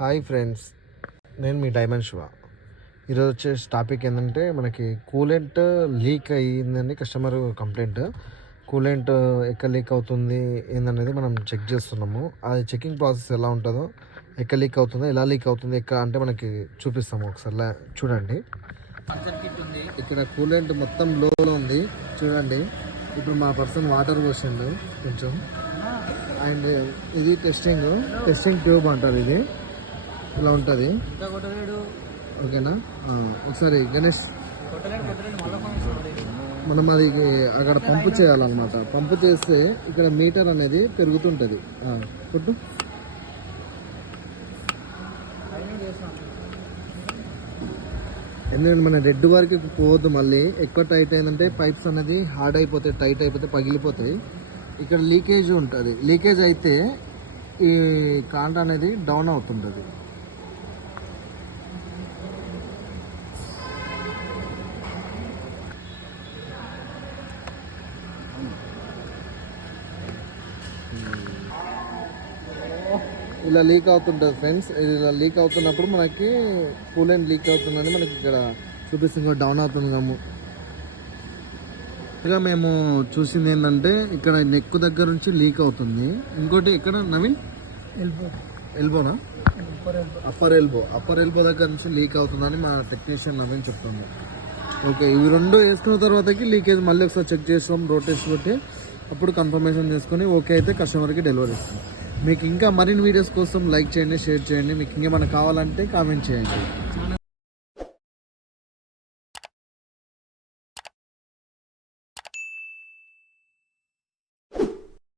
Hi friends, నేను మీ diamond Shiva. ఈరోజు వచ్చేసి టాపిక్ ఏంటంటే మనకి కూలెంట్ లీక్ అయ్యిందని కస్టమర్ కంప్లైంట్. కూలెంట్ ఎక్కడ లీక్ అవుతుంది ఏందనేది మనం చెక్ చేస్తున్నాము. అది చెకింగ్ ప్రాసెస్ ఎలా ఉంటుందో, ఎక్కడ లీక్ అవుతుందో, ఎలా లీక్ అవుతుంది ఎక్కడ అంటే మనకి చూపిస్తాము. ఒకసారి చూడండి. ఇక్కడ కూలెంట్ మొత్తం లోలో ఉంది చూడండి. ఇప్పుడు మా పర్సన్ వాటర్ పోసిండు కొంచెం. అండ్ ఇది టెస్టింగ్ ట్యూబ్ అంటారు. ఇది ఇలా ఉంటుంది. ఓకేనా? ఒకసారి గణేష్, మనం అది అక్కడ పంపు చేయాలన్నమాట. పంపు చేస్తే ఇక్కడ మీటర్ అనేది పెరుగుతుంటుంది. కొట్టు. ఎందుకంటే మన రెడ్ వరకు పోవద్దు. మళ్ళీ ఎక్కువ టైట్ అయిందంటే పైప్స్ అనేది హార్డ్ అయిపోతాయి, టైట్ అయిపోతే పగిలిపోతాయి. ఇక్కడ లీకేజ్ ఉంటుంది. లీకేజ్ అయితే ఈ కాంట అనేది డౌన్ అవుతుంటుంది. ఇలా లీక్ అవుతుంటుంది ఫ్రెండ్స్. ఇలా లీక్ అవుతున్నప్పుడు మనకి కూలెంట్ లీక్ అవుతుందని మనకి ఇక్కడ చూపిస్తుంది. డౌన్ అవుతుంది కాము. ఇక మేము చూసింది ఏంటంటే ఇక్కడ నెక్ దగ్గర నుంచి లీక్ అవుతుంది. ఇంకోటి ఇక్కడ నవీన్ ఎల్బోనా, అప్పర్ ఎల్బో దగ్గర నుంచి లీక్ అవుతుందని మా టెక్నీషియన్ నవీన్ చెప్తుంది. ఓకే, ఇవి రెండు వేసుకున్న తర్వాతకి లీకేజ్ మళ్ళీ ఒకసారి చెక్ చేస్తాం, రోటేషన్ పెట్టి అప్పుడు కన్ఫర్మేషన్ చేసుకొని ఓకే అయితే కస్టమర్కి డెలివరీ ఇస్తాం. మీకు ఇంకా మరిన్ని వీడియోస్ కోసం లైక్ చేయండి, షేర్ చేయండి. మీకు ఇంకేమైనా కావాలంటే కామెంట్ చేయండి.